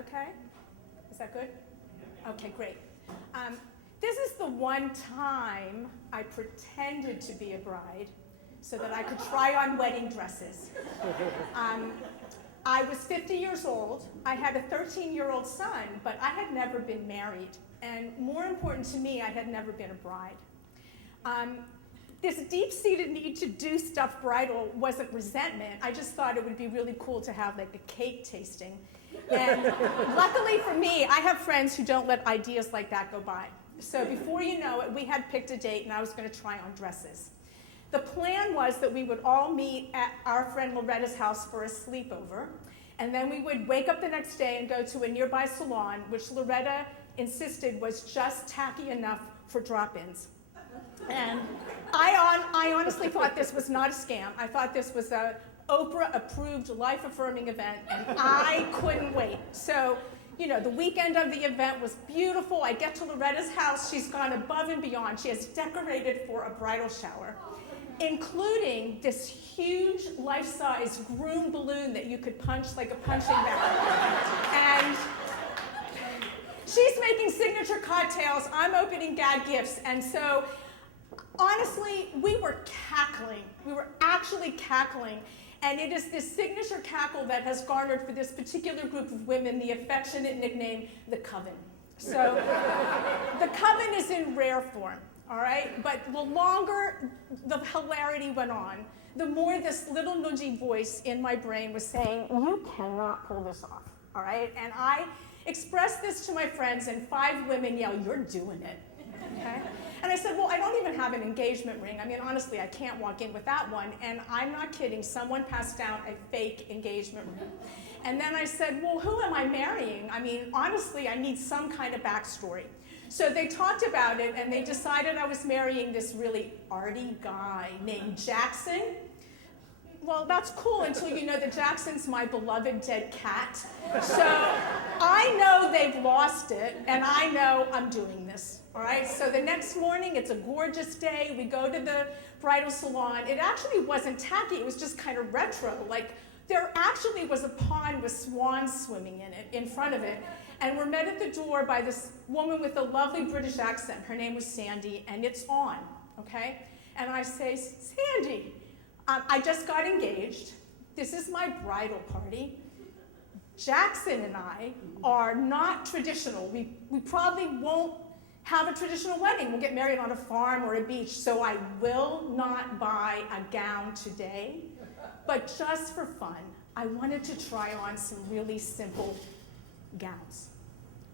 okay? Is that good? Okay, great. This is the one time I pretended to be a bride so that I could try on wedding dresses. I was 50 years old. I had a 13-year-old son, but I had never been married. And more important to me, I had never been a bride. This deep-seated need to do stuff bridal wasn't resentment. I just thought it would be really cool to have like a cake tasting. And luckily for me, I have friends who don't let ideas like that go by. So before you know it, we had picked a date and I was going to try on dresses. The plan was that we would all meet at our friend Loretta's house for a sleepover, and then we would wake up the next day and go to a nearby salon, which Loretta insisted was just tacky enough for drop-ins. And I honestly thought this was not a scam. I thought this was a Oprah-approved, life-affirming event, and I couldn't wait. So, you know, the weekend of the event was beautiful. I get to Loretta's house. She's gone above and beyond. She has decorated for a bridal shower, including this huge life-size groom balloon that you could punch like a punching bag. And she's making signature cocktails. I'm opening gag gifts. And so, honestly, we were cackling. We were actually cackling. And it is this signature cackle that has garnered for this particular group of women the affectionate nickname, the Coven. So the Coven is in rare form, all right? But the longer the hilarity went on, the more this little nudgy voice in my brain was saying, you cannot pull this off, all right? And I expressed this to my friends, and 5 women yell, you're doing it, okay? And I said, well, I don't even have an engagement ring. I mean, honestly, I can't walk in without one. And I'm not kidding. Someone passed down a fake engagement ring. And then I said, well, who am I marrying? I mean, honestly, I need some kind of backstory. So they talked about it, and they decided I was marrying this really arty guy named Jackson. Well, that's cool until you know that Jackson's my beloved dead cat. So I know they've lost it, and I know I'm doing this. All right, so the next morning, it's a gorgeous day. We go to the bridal salon. It actually wasn't tacky. It was just kind of retro. Like, there actually was a pond with swans swimming in it, in front of it. And we're met at the door by this woman with a lovely British accent. Her name was Sandy, and it's on, okay? And I say, Sandy, I just got engaged. This is my bridal party. Jackson and I are not traditional. We probably won't have a traditional wedding. We'll get married on a farm or a beach, so I will not buy a gown today. But just for fun, I wanted to try on some really simple gowns.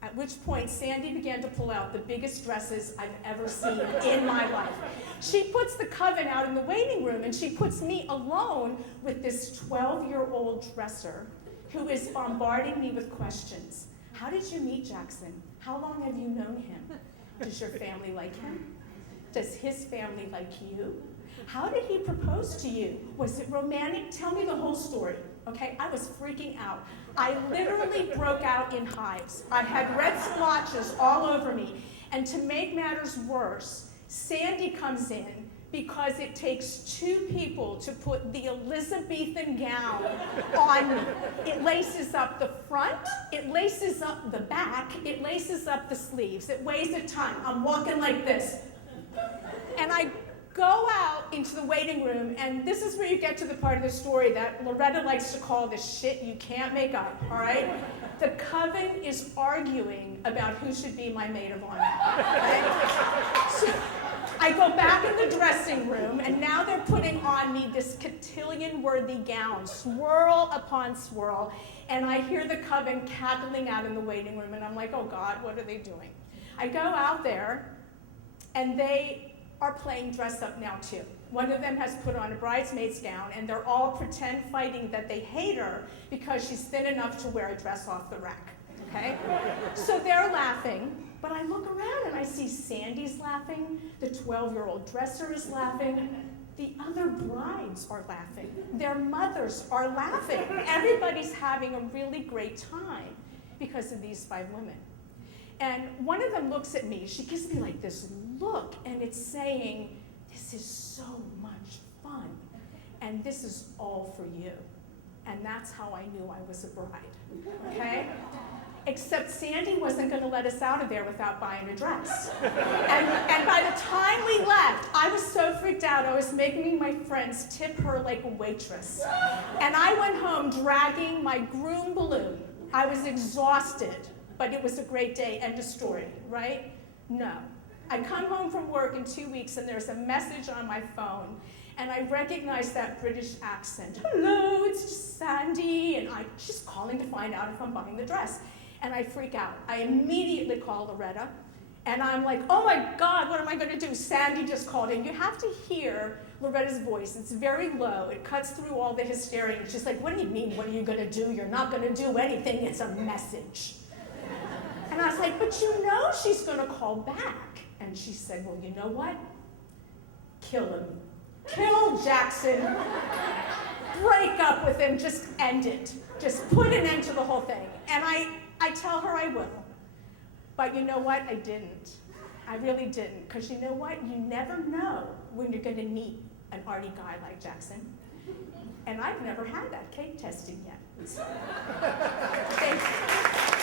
At which point, Sandy began to pull out the biggest dresses I've ever seen in my life. She puts the Coven out in the waiting room, and she puts me alone with this 12-year-old dresser who is bombarding me with questions. How did you meet Jackson? How long have you known him? Does your family like him? Does his family like you? How did he propose to you? Was it romantic? Tell me the whole story, okay? I was freaking out. I literally broke out in hives. I had red splotches all over me. And to make matters worse, Sandy comes in because it takes 2 people to put the Elizabethan gown on me. It laces up the front, it laces up the back, it laces up the sleeves. It weighs a ton. I'm walking like this. And I go out into the waiting room, and this is where you get to the part of the story that Loretta likes to call the shit you can't make up, all right? The Coven is arguing about who should be my maid of honor. Right? So I go back in the dressing room, and now they're putting on me this cotillion-worthy gown, swirl upon swirl, and I hear the Coven cackling out in the waiting room, and I'm like, oh God, what are they doing? I go out there, and they are playing dress up now too. One of them has put on a bridesmaid's gown, and they're all pretend fighting that they hate her because she's thin enough to wear a dress off the rack, okay? So they're laughing, but I look around and I see Sandy's laughing, the 12-year-old dresser is laughing, the other brides are laughing, their mothers are laughing. Everybody's having a really great time because of these 5 women. And one of them looks at me, she gives me like this look, and it's saying, this is so much fun, and this is all for you. and that's how I knew I was a bride, okay? Except Sandy wasn't going to let us out of there without buying a dress. And by the time we left, I was so freaked out, I was making my friends tip her like a waitress. And I went home dragging my groom balloon. I was exhausted, but it was a great day. End of story, right? No. I come home from work in 2 weeks, and there's a message on my phone, and I recognize that British accent. Hello, it's just Sandy, and she's calling to find out if I'm buying the dress. And I freak out. I immediately call Loretta, and I'm like, oh my God, what am I going to do? Sandy just called in. You have to hear Loretta's voice. It's very low. It cuts through all the hysteria. And she's like, what do you mean, what are you going to do? You're not going to do anything. It's a message. And I was like, but you know she's going to call back. And she said, well, you know what? Kill him. Kill Jackson. Break up with him. Just end it. Just put an end to the whole thing. And I tell her I will. But you know what? I didn't. I really didn't. Because you know what? You never know when you're going to meet an arty guy like Jackson. And I've never had that cake testing yet. Thank you.